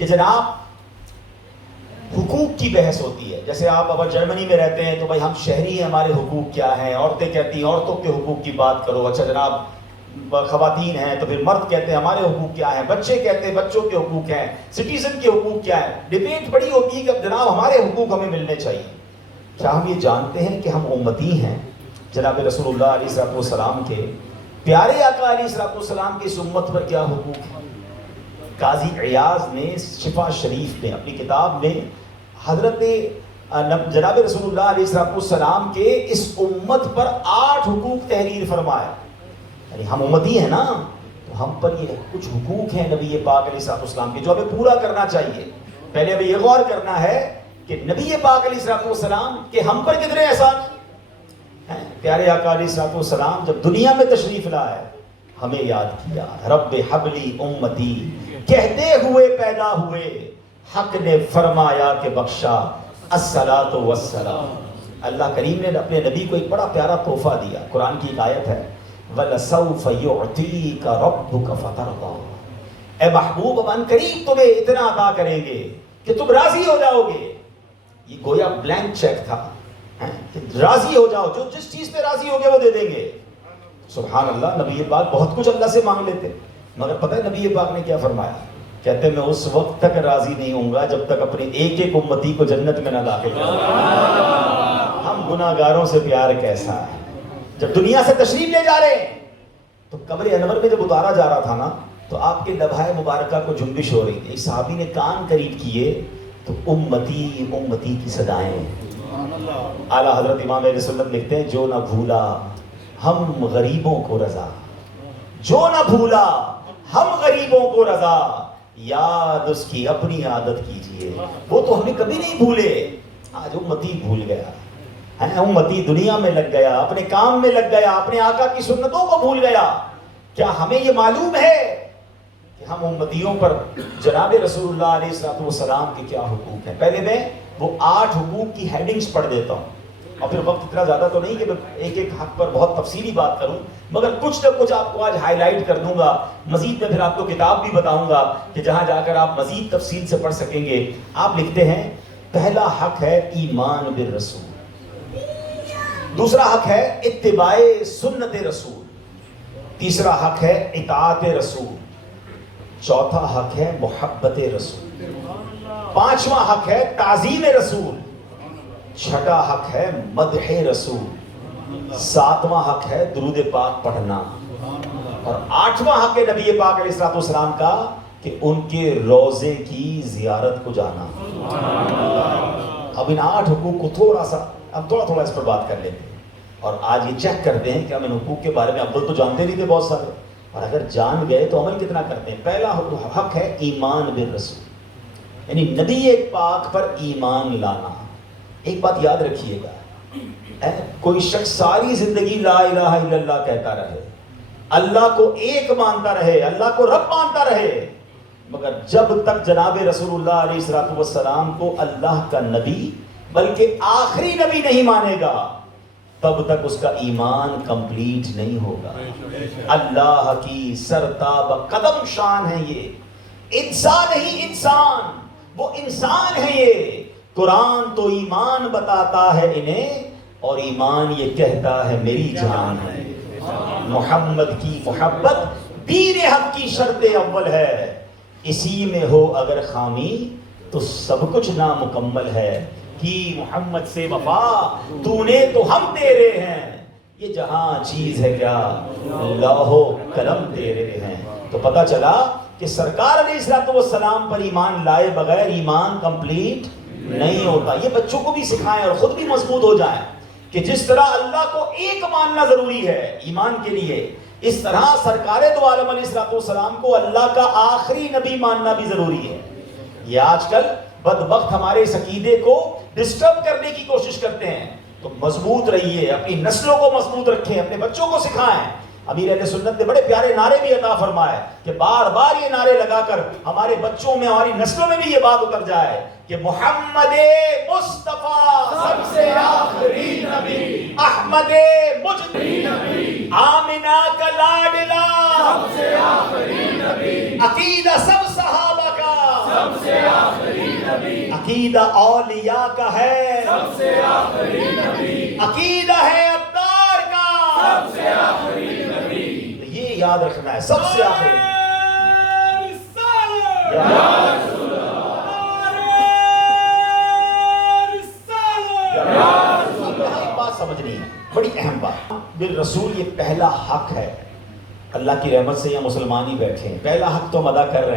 کہ جناب حقوق کی بحث ہوتی ہے. جیسے آپ اگر جرمنی میں رہتے ہیں تو بھائی ہم شہری ہیں, ہمارے حقوق کیا ہیں. عورتیں کہتی ہیں عورتوں کے حقوق کی بات کرو. اچھا جناب خواتین ہیں تو پھر مرد کہتے ہیں ہمارے حقوق کیا ہیں. بچے کہتے ہیں بچوں کے حقوق ہیں. سٹیزن کے حقوق کیا ہیں. ڈیبیٹ بڑی ہوتی ہے کہ اب جناب ہمارے حقوق ہمیں ملنے چاہیے. کیا ہم یہ جانتے ہیں کہ ہم امتی ہیں جناب رسول اللہ علیہ الصلوۃ والسلام کے؟ پیارے آقا علیہ الصلوۃ والسلام کی اس امت پر کیا حقوق ہیں؟ قاضی عیاض نے شفا شریف میں اپنی کتاب میں حضرت جناب رسول اللہ علیہ الصلوۃ والسلام کے اس امت پر 8 حقوق تحریر فرمایا. یعنی ہم امتی ہیں نا, تو ہم پر یہ کچھ حقوق ہیں نبی پاک علیہ الصلوۃ والسلام کے جو ہمیں پورا کرنا چاہیے. پہلے ہمیں یہ غور کرنا ہے کہ نبی پاک علیہ الصلوۃ والسلام کے ہم پر کتنے احسان ہیں. پیارے آقا علیہ الصلوۃ والسلام جب دنیا میں تشریف لائے ہمیں یاد کیا, رب حبلی امتی کہتے ہوئے پیدا ہوئے, حق نے فرمایا کہ بخشا الصلاۃ والسلام. اللہ کریم نے اپنے نبی کو ایک بڑا پیارا تحفہ دیا. قرآن کی ایک آیت ہے وَلَسَوْفَ يُعْطِيكَ رَبُّكَ فَتَرْضَىٰ. اے محبوب اب ان قریب تمہیں اتنا عطا کریں گے کہ تم راضی ہو جاؤ گے. یہ گویا بلینک چیک تھا کہ راضی ہو جاؤ, جو جس چیز پہ راضی ہو گے وہ دے دیں گے. سبحان اللہ, نبی پاک بہت کچھ اللہ سے مانگ لیتے, مگر پتہ ہے نبی پاک نے کیا فرمایا؟ کہتے ہیں میں اس وقت تک راضی نہیں ہوں گا جب تک اپنی ایک ایک امتی کو جنت میں نہ داخل کروں. ہم گناہ گاروں سے پیار کیسا ہے. جب دنیا سے تشریف لے جا رہے ہیں تو قبر انور میں جب اتارا جا رہا تھا نا, تو آپ کے لبھائے مبارکہ کو جنبش ہو رہی تھی. ایک صحابی نے کان قریب کیے تو امتی امتی کی صدائیں. اعلیٰ حضرت امام اہل سنت لکھتے ہیں جو نہ بھولا ہم غریبوں کو رضا, جو نہ بھولا ہم غریبوں کو رضا, یاد اس کی اپنی عادت کیجئے. وہ تو ہم نے کبھی نہیں بھولے, آج امتی بھول گیا. امتی دنیا میں لگ گیا, اپنے کام میں لگ گیا, اپنے آقا کی سنتوں کو بھول گیا. کیا ہمیں یہ معلوم ہے کہ ہم امتیوں پر جناب رسول اللہ علیہ الصلوۃ والسلام کے کیا حقوق ہیں؟ پہلے میں وہ 8 حقوق کی ہیڈنگز پڑھ دیتا ہوں, اور پھر وقت اتنا زیادہ تو نہیں کہ میں ایک ایک حق پر بہت تفصیلی بات کروں, مگر کچھ نہ کچھ آپ کو آج ہائی لائٹ کر دوں گا. مزید میں پھر آپ کو کتاب بھی بتاؤں گا کہ جہاں جا کر آپ مزید تفصیل سے پڑھ سکیں گے. آپ لکھتے ہیں پہلا حق ہے ایمان بالرسول, دوسرا حق ہے اتباع سنت رسول, تیسرا حق ہے اطاعت رسول, چوتھا حق ہے محبت رسول, پانچواں حق ہے تعظیم رسول, چھٹا حق ہے مدح رسول, ساتواں حق ہے درود پاک پڑھنا, اور آٹھواں حق ہے نبی پاک علیہ الصلوۃ والسلام کا کہ ان کے روضے کی زیارت کو جانا. اب ان 8 حقوق کو تھوڑا تھوڑا اس پر بات کر لیتے ہیں, اور آج یہ چیک کرتے ہیں کہ ہم ان حقوق کے بارے میں اول تو جانتے نہیں تھے بہت سارے, اور اگر جان گئے تو عمل کتنا کرتے ہیں. پہلا حق ہے ایمان بالرسول, یعنی نبی پاک پر ایمان لانا. ایک بات یاد رکھیے گا, کوئی شخص ساری زندگی لا الہ الا اللہ کہتا رہے, اللہ کو ایک مانتا رہے, اللہ کو رب مانتا رہے, مگر جب تک جناب رسول اللہ علیہ الصلوۃ والسلام کو اللہ کا نبی بلکہ آخری نبی نہیں مانے گا, تب تک اس کا ایمان کمپلیٹ نہیں ہوگا. اللہ کی سرتاب قدم شان ہے یہ, انسان ہی انسان, وہ انسان ہے یہ. قرآن تو ایمان بتاتا ہے انہیں, اور ایمان یہ کہتا ہے میری جان ہے. محمد کی محبت دین حق کی شرط اول ہے, اسی میں ہو اگر خامی تو سب کچھ نامکمل ہے. کی محمد سے وفا تو نے تو ہم تیرے ہیں, یہ جہاں چیز ہے کیا لوح و قلم تیرے ہیں. تو پتہ چلا کہ سرکار علیہ الصلوۃ والسلام پر ایمان لائے بغیر ایمان کمپلیٹ نہیں ہوتا. یہ بچوں کو بھی سکھائیں اور خود بھی مضبوط ہو جائیں کہ جس طرح اللہ کو ایک ماننا ضروری ہے ایمان کے لیے, اس طرح سرکار دو عالم علیہ الصلوۃ والسلام کو اللہ کا آخری نبی ماننا بھی ضروری ہے. یہ آج کل بدبخت ہمارے اس عقیدے کو ڈسٹرب کرنے کی کوشش کرتے ہیں. تو مضبوط رہیے, اپنی نسلوں کو مضبوط رکھیں, اپنے بچوں کو سکھائیں. امیر اہل سنت نے بڑے پیارے نعرے بھی عطا فرمائے کہ بار بار یہ نعرے لگا کر ہمارے بچوں میں, ہماری نسلوں میں بھی یہ بات اتر جائے کہ محمد مصطفیٰ سب سے آخری نبی, احمد مجتبی نبی, آمنہ کا لاڈلا سب سے آخری نبی, عقیدہ سب صحابہ کا سب سے عقیدہ اولیاء کا ہے سب سے آخری نبی، عقیدہ ہے ابرار کا سب سے آخری نبی، تو یہ یاد رکھنا ہے سب سے آخری یا رسول اللہ، ایک بات سمجھنی ہے بڑی اہم بات، بالرسول یہ پہلا حق ہے۔ اللہ کی رحمت سے یہ مسلمان ہی بیٹھے ہیں، پہلا حق تو ہم ادا کر رہے ہیں۔